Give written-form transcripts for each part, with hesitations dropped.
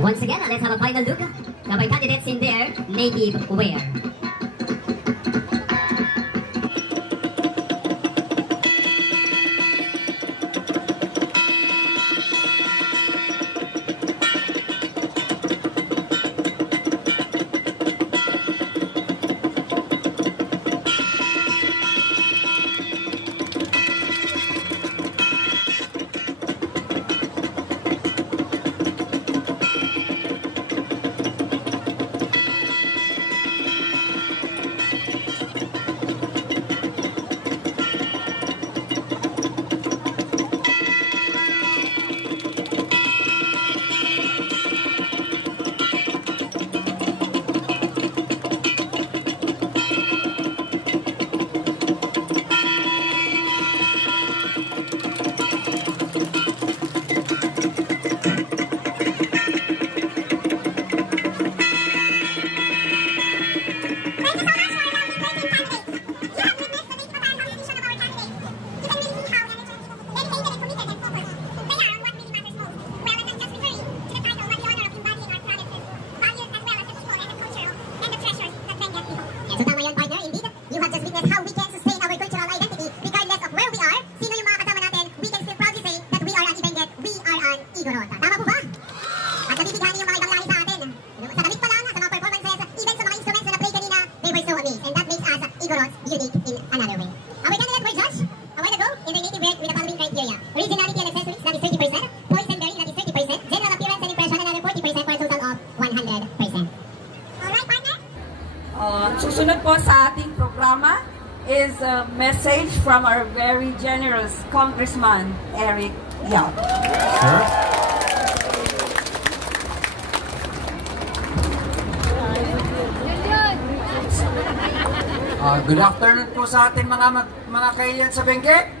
Once again, let's have a final look by candidates in their native wear. Susunod po sa ating programa is a message from our very generous Congressman Eric Yap. Sir? Good afternoon po sa atin mga kailan sa Benguet.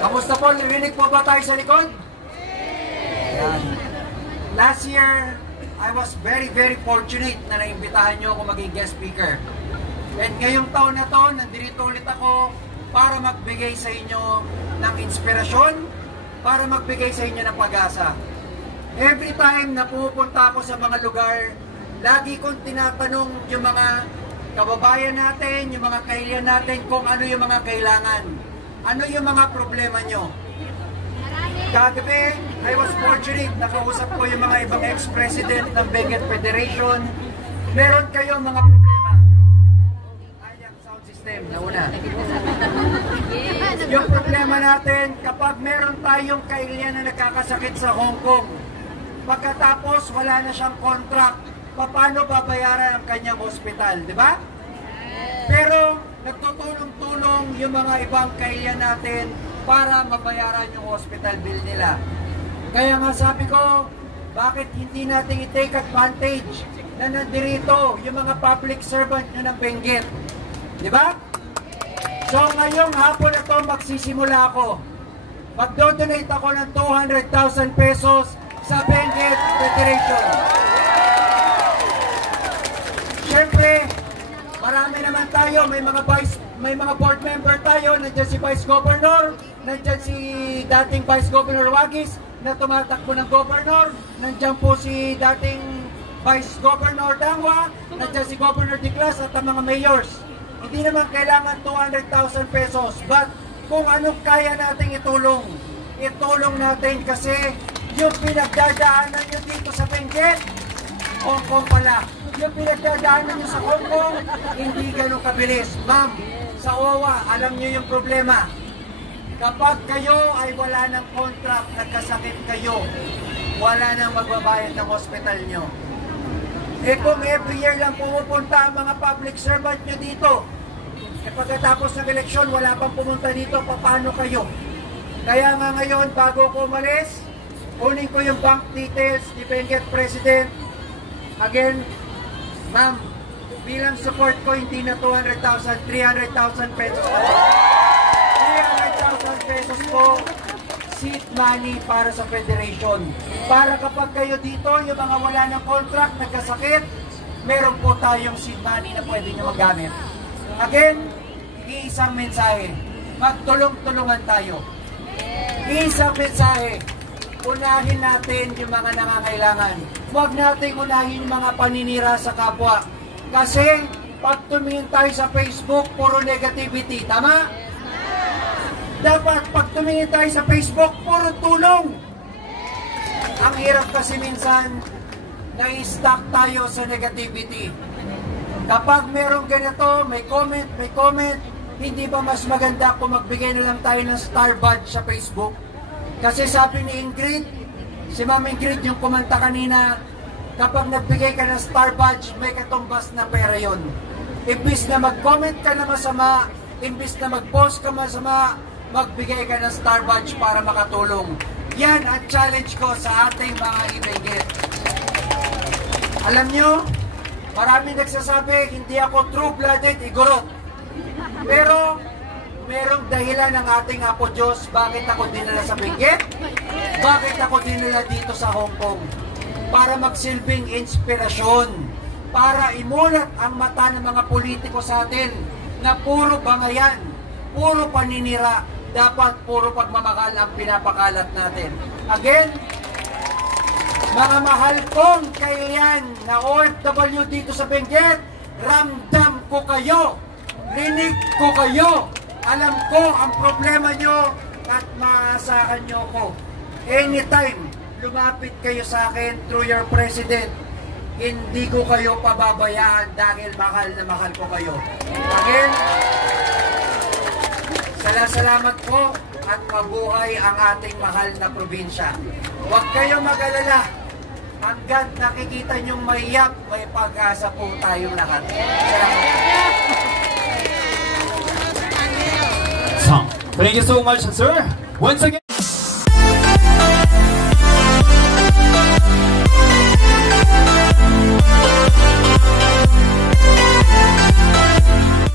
Kamusta po? Narinig po ba tayo sa likod? Last year, I was very fortunate na naimbitahan nyo ako maging guest speaker. At ngayong taon na to, nandito ulit ako para magbigay sa inyo ng inspirasyon, para magbigay sa inyo ng pag-asa. Every time na pupunta ako sa mga lugar, lagi kong tinatanong yung mga kababayan natin, yung mga kailan natin kung ano yung mga kailangan. Ano yung mga problema nyo. Kagabi, I was fortunate, nakausap ko yung mga ibang ex-president ng Benguet Federation. Meron kayong mga problema. Ayan, sound system, nauna. Yung problema natin, kapag meron tayong kailian na nagkakasakit sa Hong Kong, pagkatapos wala na siyang contract, paano babayaran ang kanyang hospital, di ba? Pero nagtutulong-tulong yung mga ibang kailian natin para mabayaran yung hospital bill nila. Kaya nga sabi ko, bakit hindi natin i-take advantage na nandirito yung mga public servant nyo ng Benguet? Di ba? So ngayong hapon na to magsisimula ako. Magdodonate ako ng 200,000 pesos sa Benguet Federation. Siyempre, marami naman tayo, may mga board member tayo, nandiyan si Vice Governor, nandiyan si dating Vice Governor Wagis na tumatakbo ng Governor, nandiyan po si dating Vice Governor Dangwa, nandiyan si Governor Diclas at ang mga mayors. Hindi naman kailangan 200,000 pesos, but kung anong kaya nating itulong natin kasi yung pinagdadaanan nyo dito sa Benguet, Hong Kong pala. Yung pinagdadaanan nyo sa Hong Kong, hindi ganun kabilis. Ma'am, sa OWA, alam nyo yung problema. Kapag kayo ay wala ng contract, nagkasakit kayo, wala nang magbabayad ng hospital nyo. Eh kung every year lang pumupunta ang mga public servant nyo dito, eh pagkatapos ng eleksyon, wala pang pumunta dito, paano kayo? Kaya nga ngayon, bago ko umalis, kunin ko yung bank details ni Benguet President. Again, ma'am, bilang support ko, hindi na 200,000, 300,000 pesos. 300,000 pesos po, seat money para sa Federation. Para kapag kayo dito, yung mga wala ng contract, nagkasakit, meron po tayong seat money na pwede nyo magamit. Again, iisang mensahe, magtulong-tulungan tayo. Isang mensahe, unahin natin yung mga nangangailangan. Huwag natin unahin yung mga paninira sa kapwa. Kasi pag tumingin tayo sa Facebook, puro negativity. Tama? Dapat pag tumingin tayo sa Facebook, puro tulong. Ang hirap kasi minsan, na-stuck tayo sa negativity. Kapag merong ganito, may comment, hindi ba mas maganda kung magbigay na lang tayo ng star badge sa Facebook? Kasi sabi ni Ingrid, si Ma'am Ingrid yung kumanta kanina, kapag nagbigay ka ng star badge, may katumbas na pera yon. Imbis na mag-comment ka na masama, imbis na mag-post ka masama, magbigay ka ng star badge para makatulong. Yan ang challenge ko sa ating mga ibigit. Alam nyo, maraming nagsasabi, hindi ako true-blooded igorot. Pero, merong dahilan ng ating Apo Diyos, bakit ako dinala sa Benguet? Bakit ako dinala dito sa Hong Kong? Para magsilbing inspirasyon, para imulat ang mata ng mga politiko sa atin na puro bangayan, puro paninira, dapat puro pagmamahal ang pinapakalat natin. Again, mga mahal kong kayayan na OFW dito sa Benguet, ramdam ko kayo, rinig ko kayo, alam ko ang problema nyo at maasahan nyo ko. Anytime, lumapit kayo sa akin through your president, hindi ko kayo pababayaan dahil mahal na mahal ko kayo. Again, salamat po at mabuhay ang ating mahal na probinsya. Huwag kayong mag-alala. Hanggat nakikita nyong maiyak, may pag-asa po tayong lahat. Salamat. Thank you so much, sir. Once again.